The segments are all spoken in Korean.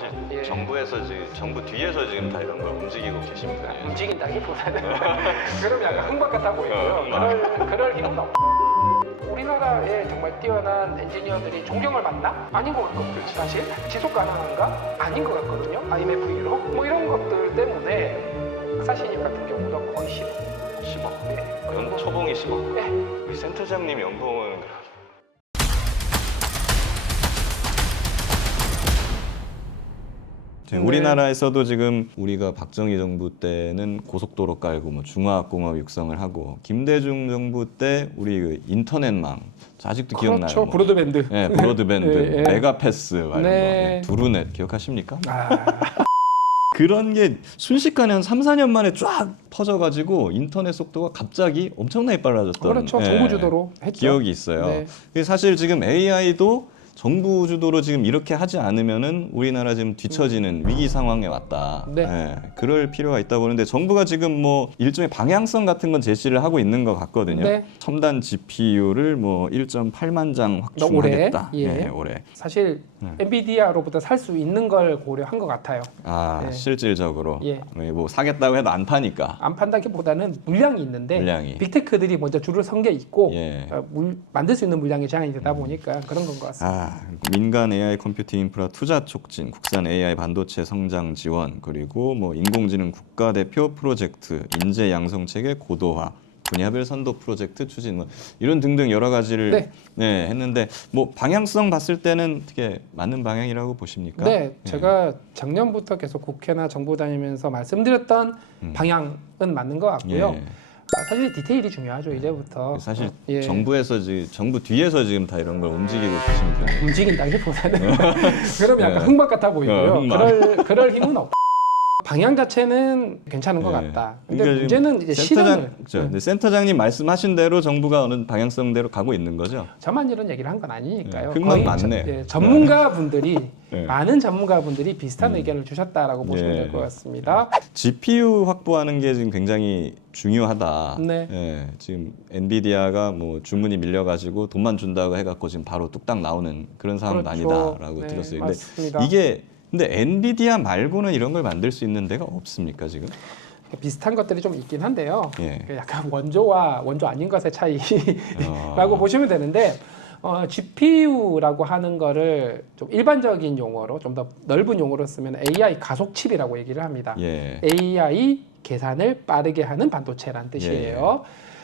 사실 예. 정부에서 지금 정부 뒤에서 지금 다 이런 걸 움직이고 계신 분이에요. 움직인다기보다는 그럼 약간 흥박 같아 보이고요. 흥박. 그럴 힘은 없. 우리나라에 정말 뛰어난 엔지니어들이 존경을 받나? 아닌 것 같거든요. 사실 지속 가능한가? 아닌 것 같거든요. IMF 이후로 뭐 이런 것들 때문에 사신님 같은 경우도 거의 10억. 네. 연 초봉이 10억. 네. 우리 센터장님 연봉은 우리나라에서도 지금 우리가 박정희 정부 때는 고속도로 깔고 뭐 중화학공업 육성을 하고 김대중 정부 때 우리 그 인터넷망 아직도 기억나요? 그렇죠. 뭐. 브로드밴드. 네, 브로드밴드, 네, 네. 메가패스, 네. 네. 두루넷 기억하십니까? 아, 그런 게 순식간에 한 3, 4년 만에 쫙 퍼져가지고 인터넷 속도가 갑자기 엄청나게 빨라졌던 그렇죠. 정부 주도로 했죠. 기억이 있어요. 네. 그게 사실 지금 AI도 정부 주도로 지금 이렇게 하지 않으면은 우리나라 지금 뒤처지는 위기 상황에 왔다. 네. 그럴 필요가 있다 보는데 정부가 지금 뭐 일종의 방향성 같은 건 제시를 하고 있는 것 같거든요. 네. 첨단 GPU를 뭐 1.8만 장 확충하겠다. 올해? 예. 올해. 사실 엔비디아로부터 살 수 있는 걸 고려한 것 같아요. 아, 네. 실질적으로 예. 뭐 사겠다고 해도 안 파니까. 안 판다기보다는 물량이 있는데 물량이. 빅테크들이 먼저 줄을 선 게 있고 예. 만들 수 있는 물량이 제한이 되다 보니까 그런 건 것 같습니다. 민간 AI 컴퓨팅 인프라 투자 촉진, 국산 AI 반도체 성장 지원, 그리고 뭐 인공지능 국가대표 프로젝트, 인재 양성 체계 고도화, 분야별 선도 프로젝트 추진, 뭐 이런 등등 여러 가지를 네. 했는데 뭐 방향성 봤을 때는 어떻게 맞는 방향이라고 보십니까? 네, 제가 작년부터 계속 국회나 정부 다니면서 말씀드렸던 방향은 맞는 것 같고요. 예. 사실 디테일이 중요하죠 이제부터. 사실 예. 정부에서 지금 정부 뒤에서 지금 다 이런 걸 움직이고 계신 분이에요. 움직인다기보다는 그럼 약간 흥박 같아 보이고요. 흥박. 그럴 힘은 없. 방향 자체는 괜찮은 것 같다. 근데 그러니까 문제는 이제 실현을. 근데 센터장님 말씀하신 대로 정부가 어느 방향성대로 가고 있는 거죠. 저만 이런 얘기를 한 건 아니니까요. 흥만 맞네. 전문가분들이 네. 많은 전문가분들이 비슷한 의견을 주셨다라고 보시면 될 것 같습니다. GPU 확보하는 게 지금 굉장히 중요하다. 네. 예, 지금 엔비디아가 뭐 주문이 밀려가지고 돈만 준다고 해갖고 지금 바로 뚝딱 나오는 그런 상황은 그렇죠. 아니다라고 네, 들었어요. 맞습니다. 근데 엔비디아 말고는 이런 걸 만들 수 있는 데가 없습니까 지금? 비슷한 것들이 좀 있긴 한데요. 예. 약간 원조와 원조 아닌 것의 차이라고 어. 보시면 되는데 GPU라고 하는 거를 좀 일반적인 용어로 좀 더 넓은 용어로 쓰면 AI 가속 칩이라고 얘기를 합니다. 예. AI 계산을 빠르게 하는 반도체란 뜻이에요.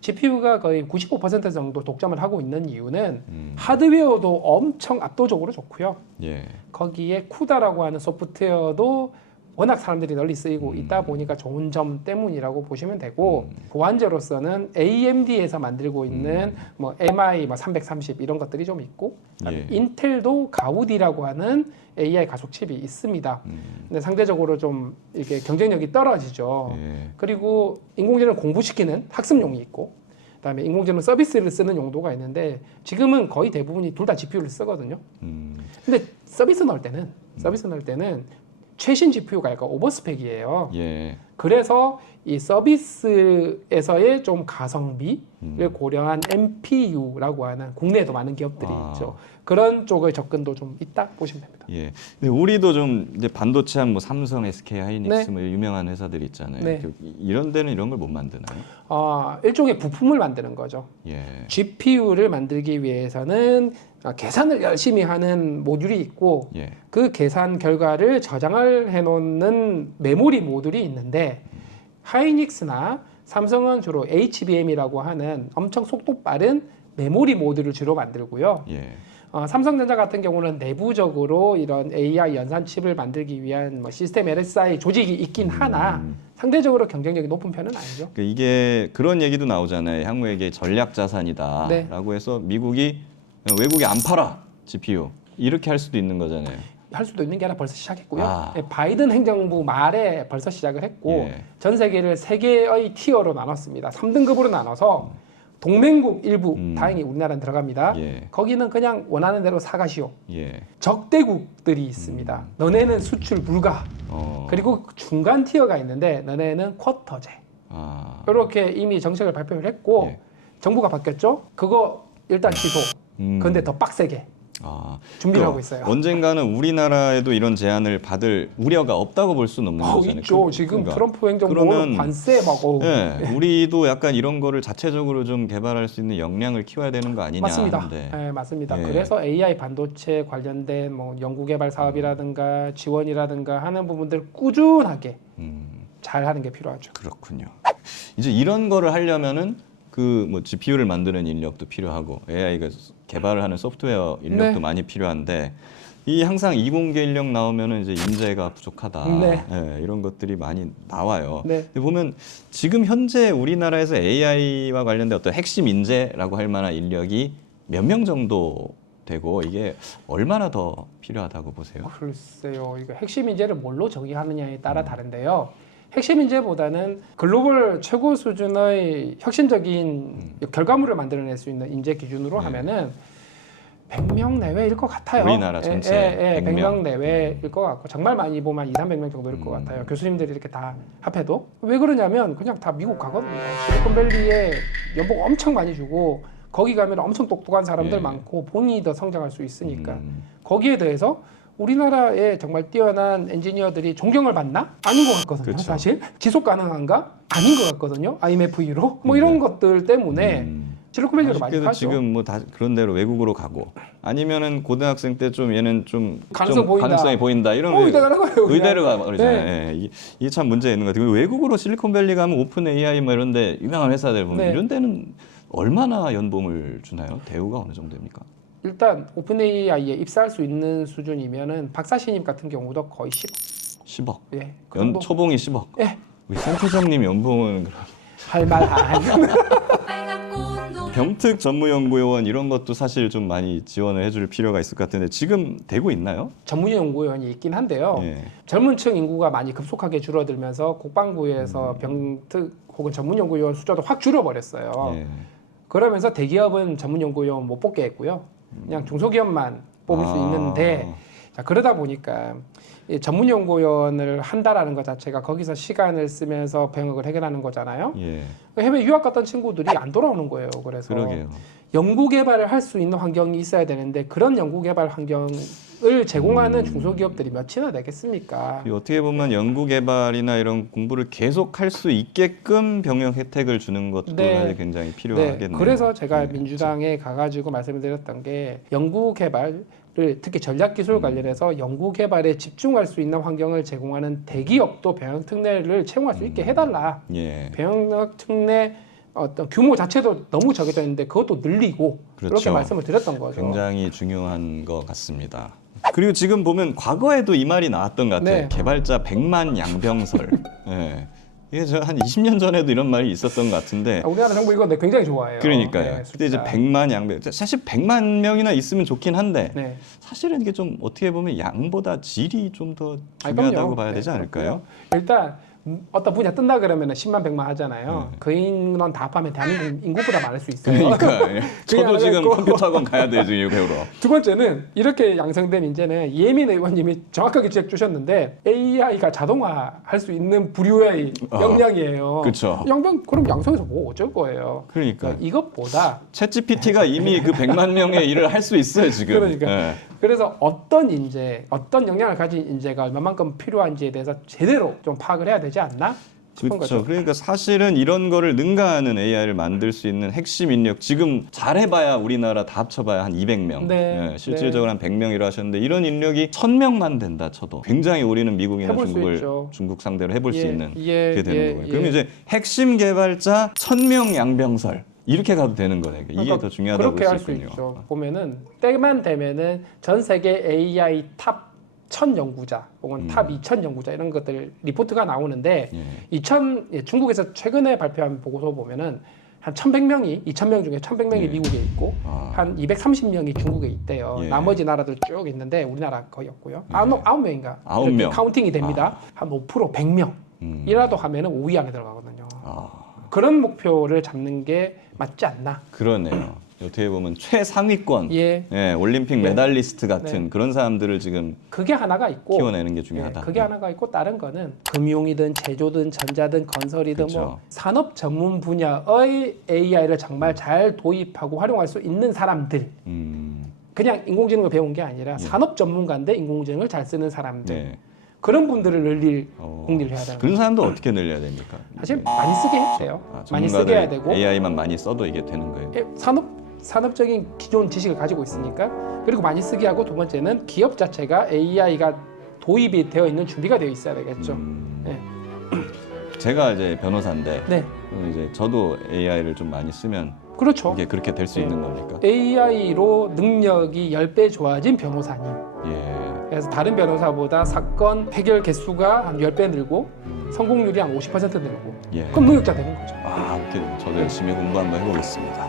GPU가 거의 95% 정도 독점을 하고 있는 이유는 하드웨어도 엄청 압도적으로 좋고요. 예. 거기에 쿠다라고 하는 소프트웨어도 워낙 사람들이 널리 쓰이고 있다 보니까 좋은 점 때문이라고 보시면 되고 보안제로서는 AMD에서 만들고 있는 뭐 MI 330 이런 것들이 좀 있고 그다음에 예. 인텔도 가우디라고 하는 AI 가속 칩이 있습니다. 근데 상대적으로 좀 이렇게 경쟁력이 떨어지죠. 예. 그리고 인공지능을 공부시키는 학습용이 있고 그다음에 인공지능 서비스를 쓰는 용도가 있는데 지금은 거의 대부분이 둘 다 GPU를 쓰거든요. 근데 서비스 넣을 때는 최신 GPU가 약간 오버스펙이에요. 예. 그래서 이 서비스에서의 좀 가성비를 고려한 NPU라고 하는 국내에도 많은 기업들이 있죠. 그런 쪽의 접근도 좀 있다 보시면 됩니다. 예. 근데 우리도 좀 이제 반도체 한 뭐 삼성, SK 하이닉스 네. 뭐 유명한 회사들 있잖아요. 네. 이런 데는 이런 걸 못 만드나요? 일종의 부품을 만드는 거죠. 예. GPU를 만들기 위해서는 계산을 열심히 하는 모듈이 있고 예. 그 계산 결과를 저장을 해놓는 메모리 모듈이 있는데 하이닉스나 삼성은 주로 HBM이라고 하는 엄청 속도 빠른 메모리 모듈을 주로 만들고요. 예. 삼성전자 같은 경우는 내부적으로 이런 AI 연산 칩을 만들기 위한 뭐 시스템 LSI 조직이 있긴 하나 상대적으로 경쟁력이 높은 편은 아니죠. 그러니까 이게 그런 얘기도 나오잖아요. 향후에게 전략 자산이다라고 네. 해서 미국이 외국에 안 팔아 GPU 이렇게 할 수도 있는 거잖아요. 할 수도 있는 게 아니라 벌써 시작했고요. 아. 바이든 행정부 말에 벌써 시작을 했고 예. 전 세계를 세 개의 티어로 나눴습니다. 3등급으로 나눠서 동맹국 일부 다행히 우리나라는 들어갑니다. 예. 거기는 그냥 원하는 대로 사가시오. 예. 적대국들이 있습니다. 너네는 수출 불가. 그리고 중간 티어가 있는데 너네는 쿼터제. 아. 이렇게 이미 정책을 발표를 했고 예. 정부가 바뀌었죠. 그거 일단 취소. 근데 더 빡세게. 준비를 하고 있어요. 언젠가는 우리나라에도 이런 제안을 받을 우려가 없다고 볼 수는 없는 거잖아요. 있죠. 지금 그러니까. 트럼프 행정부 그러면 관세 막 네, 우리도 약간 이런 거를 자체적으로 좀 개발할 수 있는 역량을 키워야 되는 거 아니냐. 맞습니다. 하는데. 네, 맞습니다. 예. 그래서 AI 반도체 관련된 뭐 연구개발 사업이라든가 지원이라든가 하는 부분들 꾸준하게 잘 하는 게 필요하죠. 그렇군요. 이제 이런 거를 하려면은 그 뭐 GPU를 만드는 인력도 필요하고 AI가 개발을 하는 소프트웨어 인력도 네. 많이 필요한데 이 항상 이공계 인력 나오면은 이제 인재가 부족하다. 네. 예, 이런 것들이 많이 나와요. 네. 근데 보면 지금 현재 우리나라에서 AI와 관련된 어떤 핵심 인재라고 할 만한 인력이 몇 명 정도 되고 이게 얼마나 더 필요하다고 보세요? 글쎄요. 이거 핵심 인재를 뭘로 정의하느냐에 따라 다른데요. 핵심 인재보다는 글로벌 최고 수준의 혁신적인 결과물을 만들어낼 수 있는 인재 기준으로 네. 하면은 100명 내외일 것 같아요. 우리나라 전체 100명 내외일 것 같고 정말 많이 보면 200~300명 정도일 것 같아요. 교수님들이 이렇게 다 합해도. 왜 그러냐면 그냥 다 미국 가거든요. 실리콘밸리에 연봉 엄청 많이 주고 거기 가면 엄청 똑똑한 사람들 예. 많고 본인이 더 성장할 수 있으니까 거기에 대해서 우리나라에 정말 뛰어난 엔지니어들이 존경을 받나? 아닌 것 같거든요. 그렇죠. 사실 지속 가능한가? 아닌 것 같거든요. IMF2로 뭐 이런 것들 때문에 실리콘밸리로 많이 아쉽게도 가죠. 지금 뭐 다 그런 대로 외국으로 가고 아니면은 고등학생 때 좀 얘는 좀 가능성 보인다. 가능성이 보인다 이런 의대가는 거예요. 그냥. 의대로 가 그러잖아요. 네. 예, 이게 참 문제 있는 것 같아요. 외국으로 실리콘밸리 가면 오픈 AI 뭐 이런데 유명한 회사들 보면 네. 이런 데는 얼마나 연봉을 주나요? 대우가 어느 정도입니까? 일단 오픈 AI에 입사할 수 있는 수준이면은 박사 신입 같은 경우도 거의 10억. 10억. 예. 그 정도 초봉이 10억. 예. 우리 센터장님 연봉은 그럼 할만한. 병특 전무연구원 이런 것도 사실 좀 많이 지원을 해줄 필요가 있을 것 같은데 지금 되고 있나요? 전문 연구원이 있긴 한데요. 예. 젊은층 인구가 많이 급속하게 줄어들면서 국방부에서 병특 혹은 전문 연구원 숫자도 확 줄어버렸어요. 예. 그러면서 대기업은 전문 연구원 못 뽑게 했고요. 그냥 중소기업만 뽑을 수 있는데 자, 그러다 보니까 이 전문 연구원을 한다라는 것 자체가 거기서 시간을 쓰면서 병역을 해결하는 거잖아요. 예. 해외 유학 갔던 친구들이 안 돌아오는 거예요. 그래서 그러게요. 연구 개발을 할 수 있는 환경이 있어야 되는데 그런 연구 개발 환경을 제공하는 중소기업들이 몇이나 되겠습니까? 이 어떻게 보면 연구 개발이나 이런 공부를 계속 할 수 있게끔 병역 혜택을 주는 것도 네. 사실 굉장히 필요하겠네요. 네, 그래서 제가 네, 민주당에 가가지고 말씀드렸던 게 연구 개발을 특히 전략 기술 관련해서 연구 개발에 집중할 수 있는 환경을 제공하는 대기업도 병역 특례를 채용할 수 있게 해달라. 예. 병역 특례 어떤 규모 자체도 너무 적어져 있는데 그것도 늘리고 그렇죠. 그렇게 말씀을 드렸던 거죠. 굉장히 중요한 것 같습니다. 그리고 지금 보면 과거에도 이 말이 나왔던 것 같아요. 네. 개발자 100만 양병설. 예. 이게 저 한 20년 전에도 이런 말이 있었던 것 같은데. 우리나라 정부 이거 굉장히 좋아해요. 그러니까요. 네, 근데 이제 숫자. 100만 양병. 사실 100만 명이나 있으면 좋긴 한데 네. 사실은 이게 좀 어떻게 보면 양보다 질이 좀 더 아니, 중요하다고 그럼요. 봐야 네, 되지 않을까요? 일단 어떤 분야 뜬다 그러면 10만 100만 하잖아요. 그 인원 다 합하면 대한민국 인구보다 많을 수 있어요. 그러니까 예. 저도 하나 지금 있고. 컴퓨터 학원 가야 돼요 지금 배우러. 두 번째는 이렇게 양성된 인재는 예민 의원님이 정확하게 지적 주셨는데 AI가 자동화할 수 있는 부류의 역량이에요. 그쵸. 양병 그럼 양성해서 뭐 어쩔 거예요. 그러니까 이것보다 챗GPT가 이미 그 100만 명의 일을 할 수 있어요 지금. 그러니까. 예. 그래서 어떤 인재, 어떤 역량을 가진 인재가 얼마만큼 필요한지에 대해서 제대로 좀 파악을 해야 되지 않나 싶은 그렇죠. 거죠. 그러니까 사실은 이런 거를 능가하는 AI를 만들 수 있는 핵심 인력 지금 잘해봐야 우리나라 다 합쳐봐야 한 200명. 네, 실질적으로 한 100명이라 하셨는데 이런 인력이 1000명만 된다 쳐도 굉장히 우리는 미국이나 해볼 수 중국을 있죠. 중국 상대로 해볼 수 예, 있는 예, 게 되는 예, 거예요. 예. 그러면 이제 핵심 개발자 1000명 양병설 이렇게 가도 되는 거네요. 이게 그러니까 더 중요하다고 그렇게 볼 할 수 수 있군요. 있죠. 보면은 때만 되면은 전 세계 AI 탑 1000 연구자 혹은 탑 2000 연구자 이런 것들 리포트가 나오는데 예. 중국에서 최근에 발표한 보고서 보면은 한 1100명이 2000명 중에 1100명이 예. 미국에 있고 한 230명이 중국에 있대요. 예. 나머지 나라들 쭉 있는데 우리나라 거의 없고요. 예. 9명인가? 9명. 카운팅이 됩니다. 한 5% 100명. 이라도 하면은 5위 안에 들어가거든요. 그런 목표를 잡는 게 맞지 않나? 그러네요. 어떻게 보면 최상위권, 예. 올림픽 예. 메달리스트 같은 그런 사람들을 지금 그게 하나가 있고 키워내는 게 중요하다. 그게 하나가 있고 다른 거는 금융이든 제조든 전자든 건설이든 그렇죠. 뭐 산업 전문 분야의 AI를 정말 잘 도입하고 활용할 수 있는 사람들을 그냥 인공지능을 배운 게 아니라 예. 산업 전문가인데 인공지능을 잘 쓰는 사람들 네. 그런 분들을 늘릴 공리를 해야 되는 그런 사람도 어떻게 늘려야 됩니까? 사실 많이 쓰게 해야 돼요. 많이 쓰게 해야 되고 AI만 많이 써도 이게 되는 거예요. 산업적인 기존 지식을 가지고 있으니까 그리고 많이 쓰게 하고 두 번째는 기업 자체가 AI가 도입이 되어 있는 준비가 되어 있어야 되겠죠. 네. 제가 이제 변호사인데 네, 그럼 이제 저도 AI를 좀 많이 쓰면 그렇죠. 이게 그렇게 될 수 네. 있는 겁니까? AI로 능력이 10배 좋아진 변호사님. 예. 그래서 다른 변호사보다 사건 해결 개수가 한 10배 늘고 성공률이 한 50% 늘고 예. 그럼 능력자 되는 거죠. 아, 이렇게 저도 열심히 공부 한번 해보겠습니다.